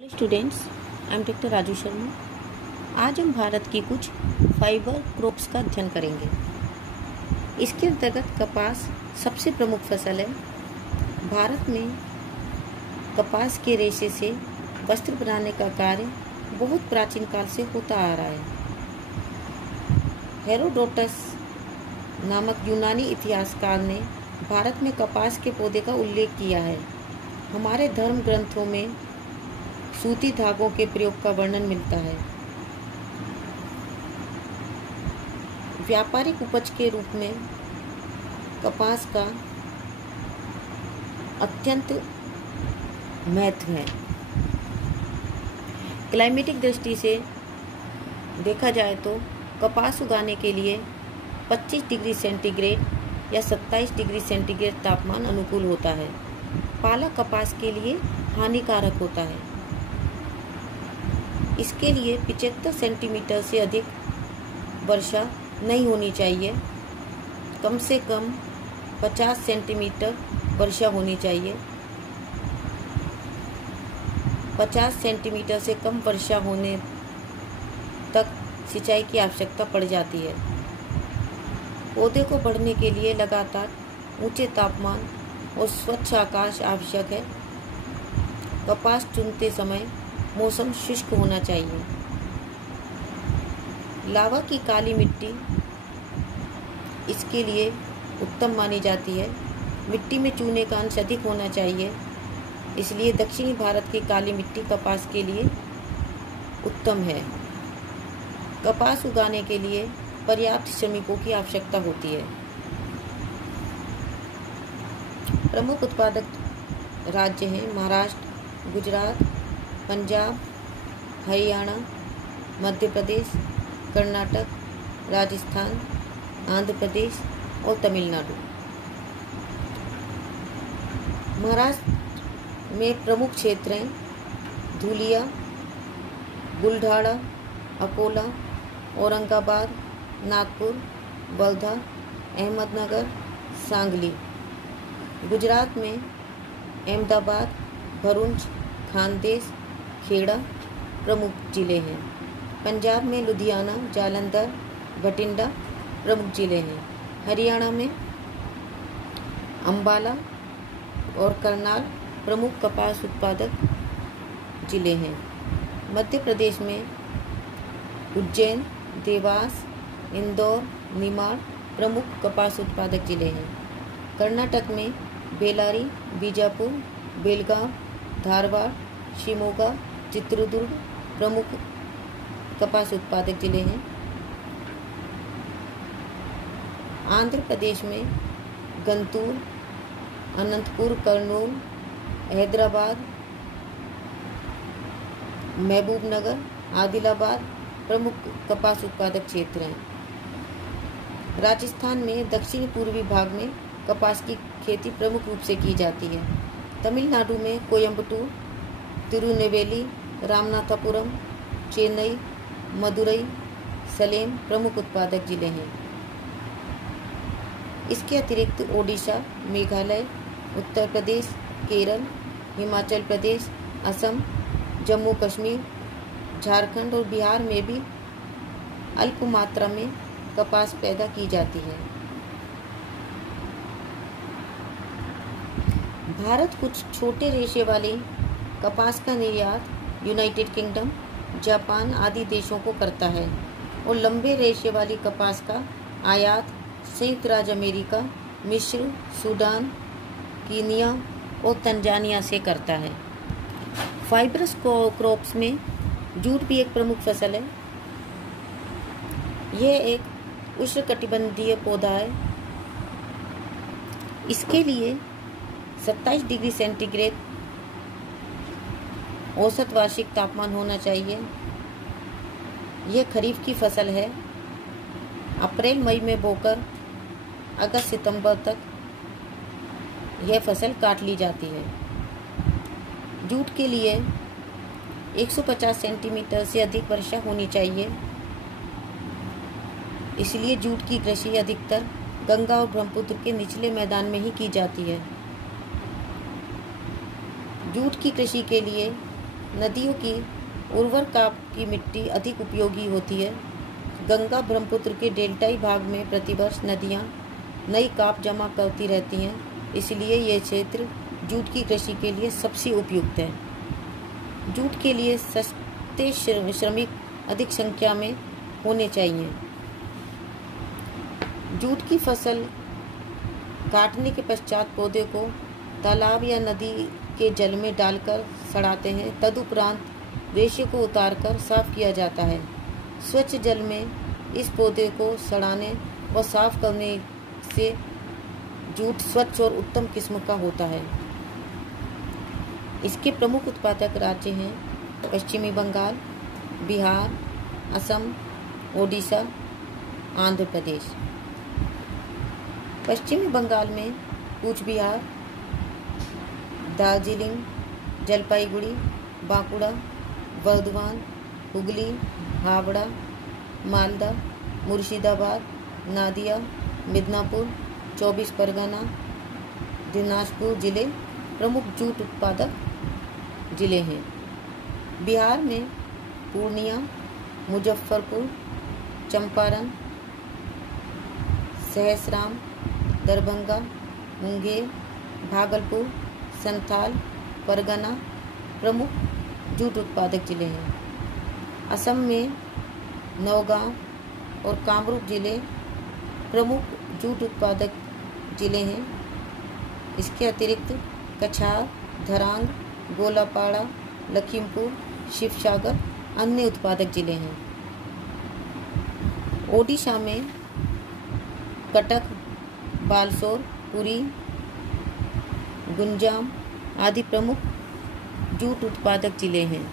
Hello students, I am doctor Raju Sharma. आज हम भारत की कुछ फाइबर क्रॉप्स का अध्ययन करेंगे। इसके अंतर्गत कपास सबसे प्रमुख फसल है। भारत में कपास के रेशे से वस्त्र बनाने का कार्य बहुत प्राचीन काल से होता आ रहा है। हेरोडोटस नामक यूनानी इतिहासकार ने भारत में कपास के पौधे का उल्लेख किया है। हमारे धर्म ग्रंथों में सूती धागों के प्रयोग का वर्णन मिलता है। व्यापारिक उपज के रूप में कपास का अत्यंत महत्व है। क्लाइमेटिक दृष्टि से देखा जाए तो कपास उगाने के लिए 25 डिग्री सेंटीग्रेड या 27 डिग्री सेंटीग्रेड तापमान अनुकूल होता है। पाला कपास के लिए हानिकारक होता है। इसके लिए 75 सेंटीमीटर से अधिक वर्षा नहीं होनी चाहिए। कम से कम 50 सेंटीमीटर वर्षा होनी चाहिए। 50 सेंटीमीटर से कम वर्षा होने तक सिंचाई की आवश्यकता पड़ जाती है। पौधे को बढ़ने के लिए लगातार ऊंचे तापमान और स्वच्छ आकाश आवश्यक है। कपास चुनते समय मौसम शुष्क होना चाहिए। लावा की काली मिट्टी इसके लिए उत्तम मानी जाती है। मिट्टी में चूने का अंश अधिक होना चाहिए, इसलिए दक्षिणी भारत की काली मिट्टी कपास के लिए उत्तम है। कपास उगाने के लिए पर्याप्त श्रमिकों की आवश्यकता होती है। प्रमुख उत्पादक राज्य हैं महाराष्ट्र, गुजरात, पंजाब, हरियाणा, मध्य प्रदेश, कर्नाटक, राजस्थान, आंध्र प्रदेश और तमिलनाडु। महाराष्ट्र में प्रमुख क्षेत्र हैं धुलिया, बुलढाणा, अकोला, औरंगाबाद, नागपुर, वर्धा, अहमदनगर, सांगली। गुजरात में अहमदाबाद, भरूच, खानदेश, खेड़ा प्रमुख जिले हैं। पंजाब में लुधियाना, जालंधर, बठिंडा प्रमुख जिले हैं। हरियाणा में अंबाला और करनाल प्रमुख कपास उत्पादक जिले हैं। मध्य प्रदेश में उज्जैन, देवास, इंदौर, निमाड़ प्रमुख कपास उत्पादक जिले हैं। कर्नाटक में बेलारी, बीजापुर, बेलगांव, धारवाड़, शिमोगा, चित्रदुर्ग प्रमुख कपास उत्पादक जिले हैं। आंध्र प्रदेश में गंतूर, अनंतपुर, कर्नूल, हैदराबाद, महबूबनगर, आदिलाबाद प्रमुख कपास उत्पादक क्षेत्र हैं। राजस्थान में दक्षिण पूर्वी भाग में कपास की खेती प्रमुख रूप से की जाती है। तमिलनाडु में कोयम्बटूर, तिरुनेवेली, रामनाथपुरम, चेन्नई, मदुरई, सलेम प्रमुख उत्पादक जिले हैं। इसके अतिरिक्त ओडिशा, मेघालय, उत्तर प्रदेश, केरल, हिमाचल प्रदेश, असम, जम्मू कश्मीर, झारखंड और बिहार में भी अल्प मात्रा में कपास पैदा की जाती है। भारत कुछ छोटे रेशे वाले कपास का निर्यात यूनाइटेड किंगडम, जापान आदि देशों को करता है और लंबे रेशे वाली कपास का आयात संयुक्त राज्य अमेरिका, मिस्र, सूडान, कीनिया और तंजानिया से करता है। फाइबरस क्रॉप्स में जूट भी एक प्रमुख फसल है। यह एक उष्णकटिबंधीय पौधा है। इसके लिए 27 डिग्री सेंटीग्रेड औसत वार्षिक तापमान होना चाहिए। यह खरीफ की फसल है। अप्रैल मई में बोकर अगस्त सितंबर तक यह फसल काट ली जाती है। जूट के लिए 150 सेंटीमीटर से अधिक वर्षा होनी चाहिए, इसलिए जूट की कृषि अधिकतर गंगा और ब्रह्मपुत्र के निचले मैदान में ही की जाती है। जूट की कृषि के लिए नदियों की उर्वर काप की मिट्टी अधिक उपयोगी होती है। गंगा ब्रह्मपुत्र के डेल्टाई भाग में प्रतिवर्ष नदियाँ नई काप जमा करती रहती हैं, इसलिए यह क्षेत्र जूट की कृषि के लिए सबसे उपयुक्त है। जूट के लिए सस्ते श्रमिक अधिक संख्या में होने चाहिए। जूट की फसल काटने के पश्चात पौधे को तालाब या नदी के जल में डालकर सड़ाते हैं। तदुपरांत रेशे को उतारकर साफ किया जाता है। स्वच्छ जल में इस पौधे को सड़ाने व साफ करने से जूट स्वच्छ और उत्तम किस्म का होता है। इसके प्रमुख उत्पादक राज्य हैं पश्चिमी बंगाल, बिहार, असम, ओडिशा, आंध्र प्रदेश। पश्चिमी बंगाल में कूच बिहार, दार्जिलिंग, जलपाईगुड़ी, बांकुड़ा, बर्धमान, हुगली, हावड़ा, मालदा, मुर्शिदाबाद, नादिया, मिदनापुर, 24 परगना, दिनाजपुर जिले प्रमुख जूट उत्पादक जिले हैं। बिहार में पूर्णिया, मुजफ्फरपुर, चंपारण, सहसराम, दरभंगा, मुंगेर, भागलपुर, संथाल, परगना प्रमुख जूट उत्पादक जिले हैं। असम में नौगांव और कामरूप जिले प्रमुख जूट उत्पादक जिले हैं। इसके अतिरिक्त कछार, धरांग, गोलापाड़ा, लखीमपुर, शिवसागर अन्य उत्पादक जिले हैं। ओडिशा में कटक, बालसोर, पुरी, गुंजाम आदि प्रमुख जूट उत्पादक जिले हैं।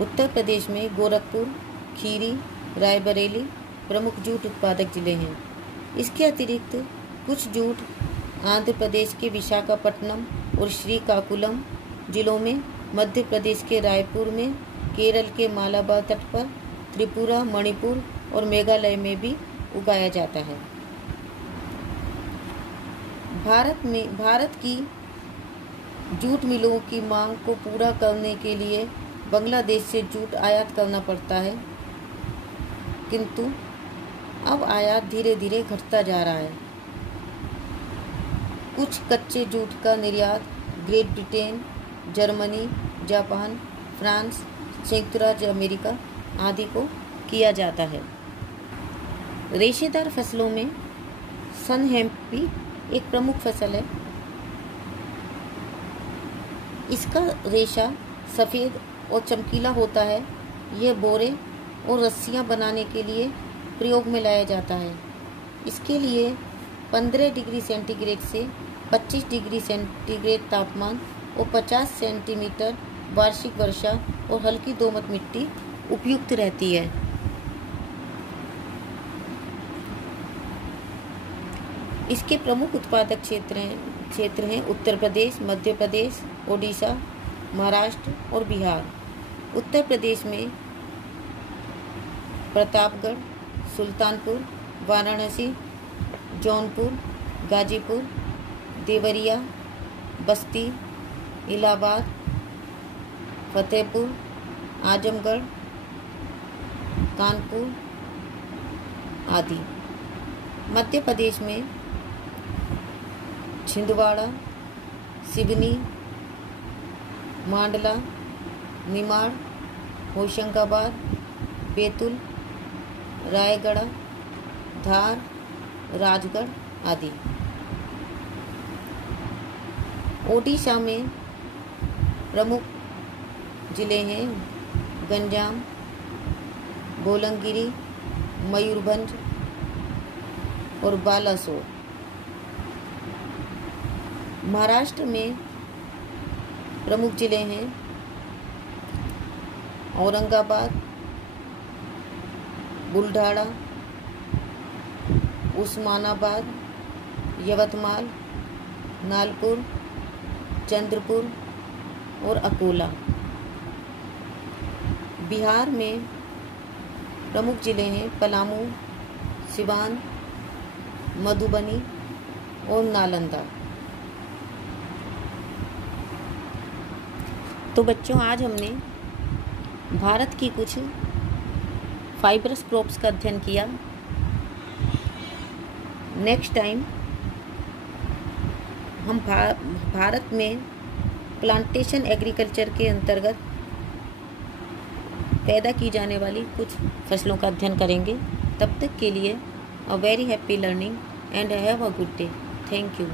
उत्तर प्रदेश में गोरखपुर, खीरी, रायबरेली प्रमुख जूट उत्पादक जिले हैं। इसके अतिरिक्त कुछ जूट आंध्र प्रदेश के विशाखापट्टनम और श्रीकाकुलम जिलों में, मध्य प्रदेश के रायपुर में, केरल के मालाबार तट पर, त्रिपुरा, मणिपुर और मेघालय में भी उगाया जाता है। भारत की जूट मिलों की मांग को पूरा करने के लिए बांग्लादेश से जूट आयात करना पड़ता है, किंतु अब आयात धीरे धीरे घटता जा रहा है। कुछ कच्चे जूट का निर्यात great Britain, Germany, Japan, France, संयुक्त राज्य अमेरिका आदि को किया जाता है। रेशेदार फसलों में सन हेम्पी एक प्रमुख फसल है। इसका रेशा सफ़ेद और चमकीला होता है। यह बोरे और रस्सियाँ बनाने के लिए प्रयोग में लाया जाता है। इसके लिए 15 डिग्री सेंटीग्रेड से 25 डिग्री सेंटीग्रेड तापमान और 50 सेंटीमीटर वार्षिक वर्षा और हल्की दोमट मिट्टी उपयुक्त रहती है। इसके प्रमुख उत्पादक क्षेत्र हैं उत्तर प्रदेश, मध्य प्रदेश, ओडिशा, महाराष्ट्र और बिहार। उत्तर प्रदेश में प्रतापगढ़, सुल्तानपुर, वाराणसी, जौनपुर, गाजीपुर, देवरिया, बस्ती, इलाहाबाद, फतेहपुर, आजमगढ़, कानपुर आदि। मध्य प्रदेश में छिंदवाड़ा, सिवनी, मांडला, निमाड़, होशंगाबाद, बैतूल, रायगढ़, धार, राजगढ़ आदि। ओडिशा में प्रमुख जिले हैं गंजाम, बोलंगिरी, मयूरभंज और बालासोर। महाराष्ट्र में प्रमुख जिले हैं औरंगाबाद, बुलढाणा, उस्मानाबाद, यवतमाल, नालपुर, चंद्रपुर और अकोला। बिहार में प्रमुख जिले हैं पलामू, सिवान, मधुबनी और नालंदा। तो बच्चों, आज हमने भारत की कुछ फाइबरस क्रॉप्स का अध्ययन किया। नेक्स्ट टाइम हम भारत में प्लांटेशन एग्रीकल्चर के अंतर्गत पैदा की जाने वाली कुछ फसलों का अध्ययन करेंगे। तब तक के लिए a very happy learning and have a good day. Thank you.